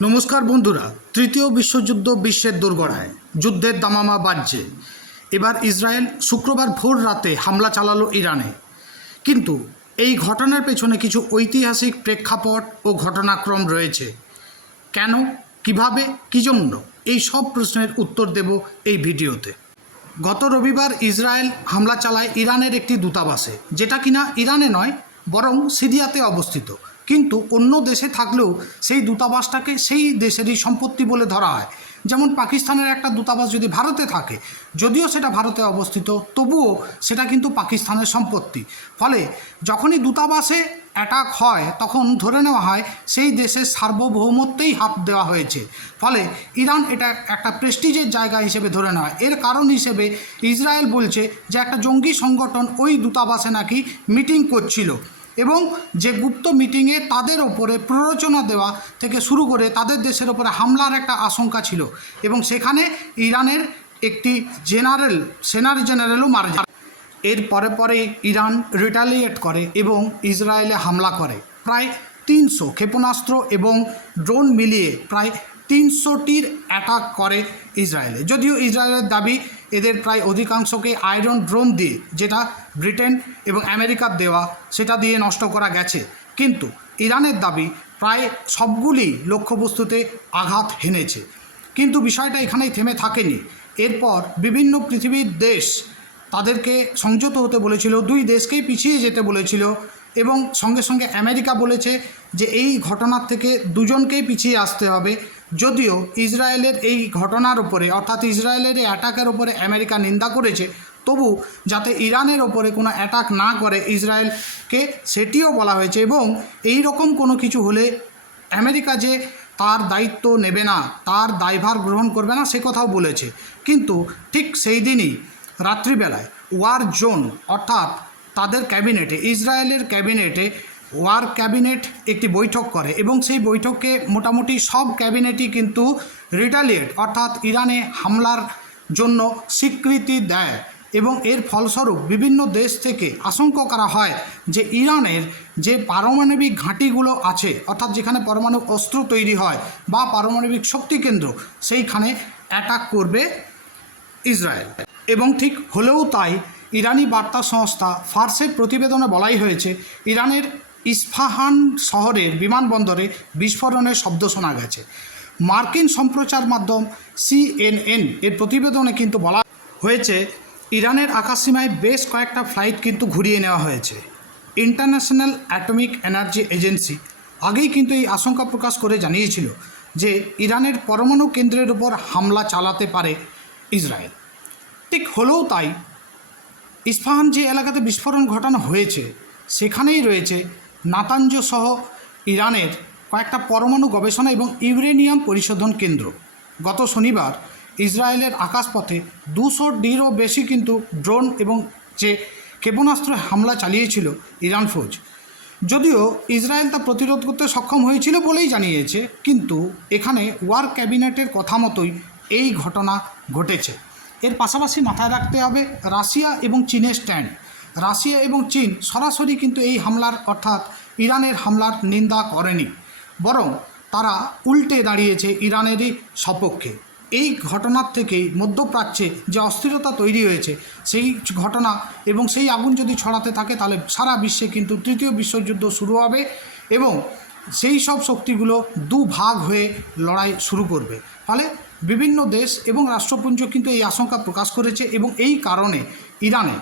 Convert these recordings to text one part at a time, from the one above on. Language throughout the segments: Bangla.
নমস্কার বন্ধুরা, তৃতীয় বিশ্বযুদ্ধ বিশ্বের দোরগোড়ায়, যুদ্ধের দামামা বাজছে। এবার ইসরায়েল শুক্রবার ভোর রাতে হামলা চালালো ইরানে। কিন্তু এই ঘটনার পেছনে কিছু ঐতিহাসিক প্রেক্ষাপট ও ঘটনাক্রম রয়েছে। কেন, কিভাবে, কী জন্য, এই সব প্রশ্নের উত্তর দেব এই ভিডিওতে। গত রবিবার ইসরায়েল হামলা চালায় ইরানের একটি দূতাবাসে, যেটা কিনা ইরানে নয় বরং সিরিয়াতে অবস্থিত। কিন্তু অন্য দেশে থাকলেও সেই দূতাবাসটাকে সেই দেশেরই সম্পত্তি বলে ধরা হয়। যেমন পাকিস্তানের একটা দূতাবাস যদি ভারতে থাকে, যদিও সেটা ভারতে অবস্থিত, তবুও সেটা কিন্তু পাকিস্তানের সম্পত্তি। ফলে যখনই দূতাবাসে অ্যাটাক হয় তখন ধরে নেওয়া হয় সেই দেশের সার্বভৌমত্বেই হাত দেওয়া হয়েছে। ফলে ইরান এটা একটা প্রেস্টিজের জায়গা হিসেবে ধরে নেওয়া হয়। এর কারণ হিসেবে ইসরায়েল বলছে যে একটা জঙ্গি সংগঠন ওই দূতাবাসে নাকি মিটিং করছিল এবং যে গুপ্ত মিটিংয়ে তাদের ওপরে প্ররোচনা দেওয়া থেকে শুরু করে তাদের দেশের ওপরে হামলার একটা আশঙ্কা ছিল এবং সেখানে ইরানের একটি সেনার জেনারেলও মারা যায়। এর পরে ইরান রিটালিয়েট করে এবং ইসরায়েলে হামলা করে। প্রায় 300 ক্ষেপণাস্ত্র এবং ড্রোন মিলিয়ে প্রায় 300টির অ্যাটাক করে ইসরায়েলে। যদিও ইসরায়েলের দাবি এদের প্রায় অধিকাংশকে আয়রন ড্রোন দিয়ে, যেটা ব্রিটেন এবং আমেরিকার দেওয়া, সেটা দিয়ে নষ্ট করা গেছে। কিন্তু ইরানের দাবি প্রায় সবগুলি লক্ষ্যবস্তুতে আঘাত হেনেছে। কিন্তু বিষয়টা এখানেই থেমে থাকেনি। এরপর বিভিন্ন পৃথিবীর দেশ তাদেরকে সংযত হতে বলেছিল, দুই দেশকেই পিছিয়ে যেতে বলেছিল এবং সঙ্গে সঙ্গে আমেরিকা বলেছে যে এই ঘটনার থেকে দুজনকেই পিছিয়ে আসতে হবে। যদিও ইসরায়েলের এই ঘটনার উপরে, অর্থাৎ ইসরায়েলের এই অ্যাটাকের উপরে আমেরিকা নিন্দা করেছে, তবু যাতে ইরানের ওপরে কোনো অ্যাটাক না করে ইসরায়েলকে, সেটিও বলা হয়েছে। এবং এই রকম কোনো কিছু হলে আমেরিকা যে তার দায়িত্ব নেবে না, তার দায়ভার গ্রহণ করবে না, সে কথাও বলেছে। কিন্তু ঠিক সেই দিনই রাত্রিবেলায় ওয়ার জোন, অর্থাৎ তাদের ক্যাবিনেটে, ইসরায়েলের ক্যাবিনেটে ওয়ার ক্যাবিনেট একটি বৈঠক করে এবং সেই বৈঠকে মোটামুটি সব ক্যাবিনেটই কিন্তু রিটালিয়েট, অর্থাৎ ইরানে হামলার জন্য স্বীকৃতি দেয়। এবং এর ফলস্বরূপ বিভিন্ন দেশ থেকে আশঙ্কা করা হয় যে ইরানের যে পারমাণবিক ঘাঁটিগুলো আছে, অর্থাৎ যেখানে পরমাণু অস্ত্র তৈরি হয় বা পারমাণবিক শক্তি কেন্দ্র, সেইখানে অ্যাটাক করবে ইসরায়েল। এবং ঠিক হলেও তাই। ইরানি বার্তা সংস্থা ফার্সের প্রতিবেদনে বলাই হয়েছে ইরানের ইস্পাহান শহরের বিমানবন্দরে বিস্ফোরণের শব্দ শোনা গেছে। মার্কিন সম্প্রচার মাধ্যম CNN এর প্রতিবেদনে কিন্তু বলা হয়েছে ইরানের আকাশসীমায় বেশ কয়েকটা ফ্লাইট কিন্তু ঘুরিয়ে নেওয়া হয়েছে। ইন্টারন্যাশনাল অ্যাটমিক এনার্জি এজেন্সি আগেই কিন্তু এই আশঙ্কা প্রকাশ করে জানিয়েছিল যে ইরানের পরমাণু কেন্দ্রের উপর হামলা চালাতে পারে ইসরায়েল। ঠিক হলেও তাই। ইস্পাহান যে এলাকাতে বিস্ফোরণ ঘটানো হয়েছে সেখানেই রয়েছে নাতাঞ্জ সহ ইরানের কয়েকটা পরমাণু গবেষণা এবং ইউরেনিয়াম পরিশোধন কেন্দ্র। গত শনিবার ইসরায়েলের আকাশপথে 200টিরও বেশি কিন্তু ড্রোন এবং যে ক্ষেপণাস্ত্র হামলা চালিয়েছিল ইরান ফৌজ। যদিও ইসরায়েল তা প্রতিরোধ করতে সক্ষম হয়েছিল বলেই জানিয়েছে, কিন্তু এখানে ওয়ার ক্যাবিনেটের কথা মতোই এই ঘটনা ঘটেছে। এর পাশাপাশি মাথায় রাখতে হবে রাশিয়া এবং চীনের স্ট্যান্ড। রাশিয়া এবং চীন সরাসরি কিন্তু এই হামলার, অর্থাৎ ইরানের হামলার নিন্দা করেনি, বরং তারা উল্টে দাঁড়িয়েছে ইরানেরই সপক্ষে। এই ঘটনার থেকেই মধ্যপ্রাচ্যে যে অস্থিরতা তৈরি হয়েছে, সেই ঘটনা এবং সেই আগুন যদি ছড়াতে থাকে তাহলে সারা বিশ্বে কিন্তু তৃতীয় বিশ্বযুদ্ধ শুরু হবে এবং সেই সব শক্তিগুলো দুভাগ হয়ে লড়াই শুরু করবে। ফলে বিভিন্ন দেশ এবং রাষ্ট্রপুঞ্জ কিন্তু এই আশঙ্কা প্রকাশ করেছে এবং এই কারণে ইরানে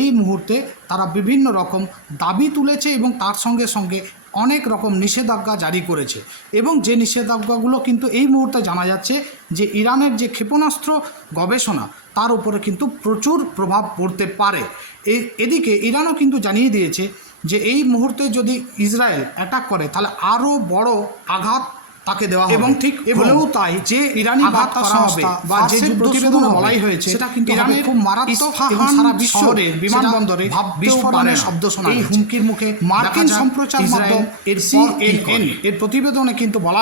এই মুহূর্তে তারা বিভিন্ন রকম দাবি তুলেছে এবং তার সঙ্গে সঙ্গে অনেক রকম নিষেধাজ্ঞা জারি করেছে। এবং যে নিষেধাজ্ঞাগুলো কিন্তু এই মুহূর্তে জানা যাচ্ছে যে ইরানের যে ক্ষেপণাস্ত্র গবেষণা, তার উপরে কিন্তু প্রচুর প্রভাব পড়তে পারে। এদিকে ইরানও কিন্তু জানিয়ে দিয়েছে যে এই মুহূর্তে যদি ইসরায়েল অ্যাটাক করে তাহলে আরও বড় আঘাত তাকে দেওয়া হবে। এবং ঠিক হলেও তাই, যে ইরানি বার্তা সংস্থা বা যে প্রতিবেদনে বলাই হয়েছে সেটা কিন্তু ইরানের খুব মারাত্মক এবং সারা বিশ্বের বিমানবন্দরে বিস্ফোরণের শব্দ শোনা। এই হুমকির মুখে মার্কিন সম্প্রচার মাধ্যম CNN এর প্রতিবেদনে কিন্তু বলা